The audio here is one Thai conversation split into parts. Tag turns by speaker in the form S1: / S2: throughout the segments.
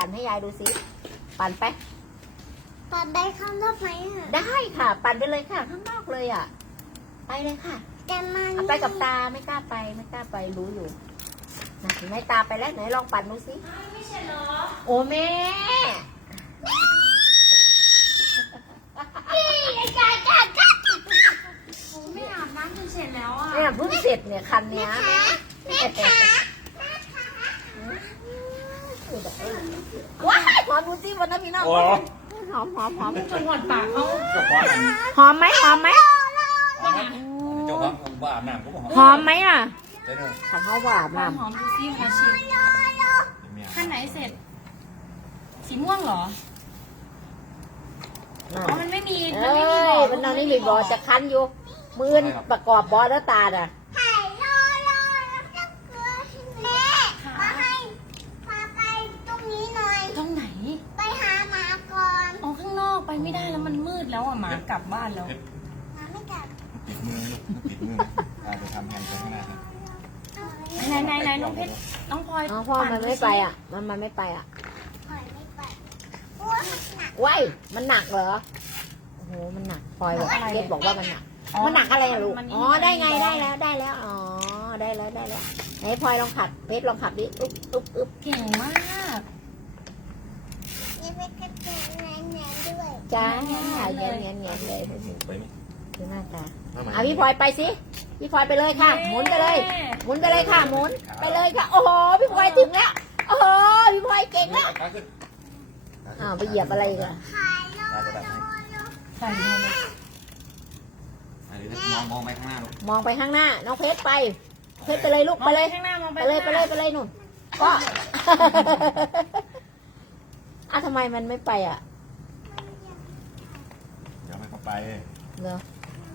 S1: ปั่นให้ยายดูสิปั่นไป
S2: ปั่นได้ข้างนอกไหมอ่ะ
S1: ได้ค่ะ ปั่นไปเลยค่ะข้างนอกเลยอ่ะไปเลยค่ะ
S2: แต่มัน
S1: เอาไปกับตาไม่กล้าไปไม่กล้าไปรู้อยู่นะไม่ตาไปแล้วไหนลองปั่นดูสิ
S3: ไม่ใช่เหรอ
S1: โอ้แม่
S3: ผมไม่อาบน้ำจนเสร็จแล้วอ่ะ
S1: เนี่ยเพิ่งเสร็จเนี่ยคันเนี้ย
S2: แม่ขา
S1: ว้ายหอมดูสิวันนั้นพี่น้องหอมหอมหอม
S3: จนหมดปากเขา
S4: เจ้าของอันนี้
S1: หอมไหมหอมไหม
S4: เจ้าของผมว่าอาบน้ำก็บอก
S1: หอมไหมอ่ะ
S4: เดี๋ยวเดี๋ยว
S1: ขันเขาว่าอาบ
S3: ความ
S1: น้ำ
S3: หอมดูซิมาชิมขั้นไหนเสร็จ สีม่วงเหรอ อ๋อ มันไม่มี
S1: เอ้ยมันนอนนี่มีบอจะคันอยู่มือประกอบบอแล้วตาอ่ะ
S2: ถ่ายรอแล้วก็เกลือแม่มาให้พาไปตรงนี้หน่อย
S3: ตรงไหน
S2: ไปหาหมาก่อน
S3: อ๋อ ข้างนอกไปไม่ได้แล้วมันมืดแล้วอ่ะหมากลับบ้านแล้ว
S2: หมาไม่กลับ
S4: ปิดมือลูกปิดมืออาจจะทำแฮนด์ไปข้างหน้าครับ
S3: ไหนน้องเพชร น้องพลอย
S1: อ๋อพ่อมันไม่ไปอ่ะ มันไม่ไปอ่ะ
S2: ปล่อยไม่ไปโอ้ยหนัก
S1: ว้ายมันหนักเหรอโอ้โหมันหนักพลอยบอกเกดบอกว่ามันหนัก มันหนักอะไรอะลูก อ๋อ ได้ไง ได้แล้ว ได้แล้ว อ๋อ ได้แล้ว ได้แล้ว ไหนพลอยลองขัด เพชรลองขัดดิ อึ๊บอึ๊บอึ๊บ
S3: เก่งมาก
S2: นี่เป็นกระตุ้นแน่ๆด้วย
S1: จ้าเงี้ยเงี้ยเงี้ยเลย
S4: ไปไหม
S1: ดูหน้าตา
S4: มาใหม่
S1: อ่ะพี่พลอยไปสิ พี่พลอยไปเลยค่ะ หมุนไปเลย หมุนไปเลยค่ะ หมุน ไปเลยค่ะ โอ้โห พี่พลอยถึงแล้ว โอ้โห พี่พลอยเก่งแล้ว
S4: ขาขึ้น
S1: อ้าวไปเหยียบอะไรอีกัน
S2: ถ่ายรอ
S4: ตาจะแบบให้
S3: ใส่เลย
S4: มองไปข้างหน้าลูก
S1: มองไปข้างหน้า น้องเพชรไป เพชรไปเลยลูก ไปเลย
S3: ข้างหน้ามอง
S1: ไปเลย ไปเลย ไปเลยหนุ่นก็ อ่ะทำไมมันไม่ไปอ่ะ
S4: เดี๋ยวมันเข้าไป
S1: เนาะ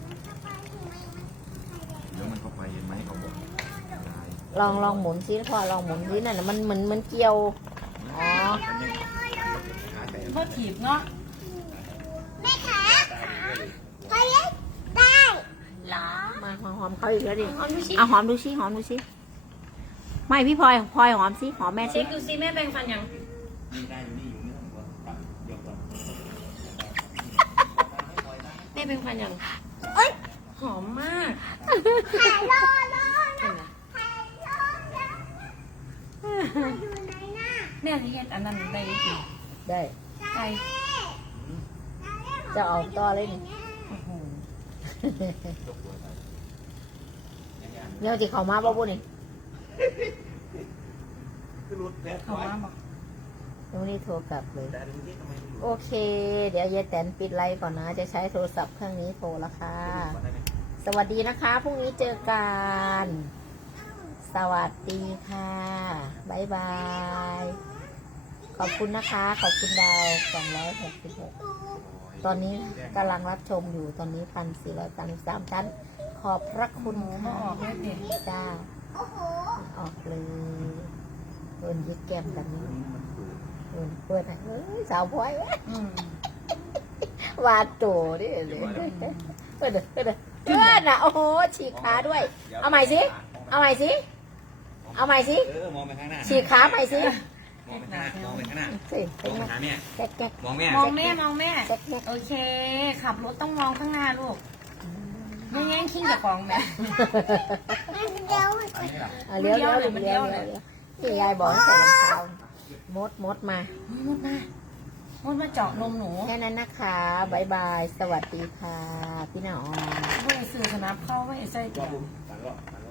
S4: เดี๋ยวมันเข้าไปเห็นไหมเขาบอก
S1: ลองหมุนซิพอลองหมุนซินั่นน่ะมันเหมือนมันเกี่ยว อ๋อ
S3: เพื่อถีบเนาะ
S2: แม่ขาไปเลยได้
S3: หรอ
S1: มาหอมเขาอีกแล้วดิ
S3: หอมดูสิ
S1: เอาหอมดูซิหอมดูซิไม่พี่พลอยหอมซิหอมแม่ซิ
S3: เช็คดูซิแม่แปรงฟันยัง
S4: นี่ได้อยู่นี่อยู่นี่ผมว่าเดี๋ยวก่อน
S3: แม่แปรงฟันยัง
S2: เอ้ย
S3: หอมมาก
S2: ถ่ายรอ
S3: เห็นไหม
S2: ถ่ายรออยู่ไหนน่ะ
S3: แม่ที่เฮ็ดอันนั้นได้ดี
S1: ได้
S3: ไป
S1: จะออกต่อเลยนี่
S3: โอ้โห
S1: เนี่ยจิเขามาบ่บุนี่
S3: เขามาบอก
S1: ตรงนี้โทรกลับเลย โอเค เดี๋ยวยายแตนปิดไลน์ก่อนนะ จะใช้โทรศัพท์เครื่องนี้โทรแล้วค่ะ สวัสดีนะคะ พรุ่งนี้เจอกัน สวัสดีค่ะ บ๊ายบาย ขอบคุณนะคะ ขอบคุณดาว266ตอนนี้กำลังรับชมอยู่ ตอนนี้1,433ท่านขอบพระคุณ
S3: มา
S1: ค่ะ
S3: ออกเลยเด็ก
S1: จ้า
S2: โอ้โห
S1: ออกเลยโดนยึดแก้มกันนี่เปิดให้เอ้ยสาวพลอยเว้ย
S3: อืม
S1: วาดโตนี่เลยเปิดน่ะโอ้โหฉีกขาด้วย เอาใหม่สิเอาใหม่สิเอาใหม่สิ
S4: มองไปข้างหน้า
S1: ฉีกขาใหม่สิ
S4: มองไปข้างหน้ามองไปข้างหน้า
S1: สิ
S4: ม
S1: เป็น
S4: อง
S1: ไง
S4: ไปหาแม่
S1: แก๊กแก๊ก
S4: มองแม่
S3: มองแม่มองแม่
S1: แก๊กแก๊ก
S3: โอเค ขับรถต้องมองข้างหน้าลูกไม่งั้นขิ้งกับกองแม่
S2: เดี๋ยว
S4: อันนี้ล่ะ
S1: เลี้ยวเลี้ยวเลี้ยวที่ยายบอกให้ใส่รองเท้ามดมา
S3: มุดมาเจาะนมหนู
S1: แค่นั้นนะคะบายบายสวัสดีค่ะพี่หน้าออน
S3: เพื่อสื่อสนับเข้าไว้ใส่
S4: รอบผมตัดรอบ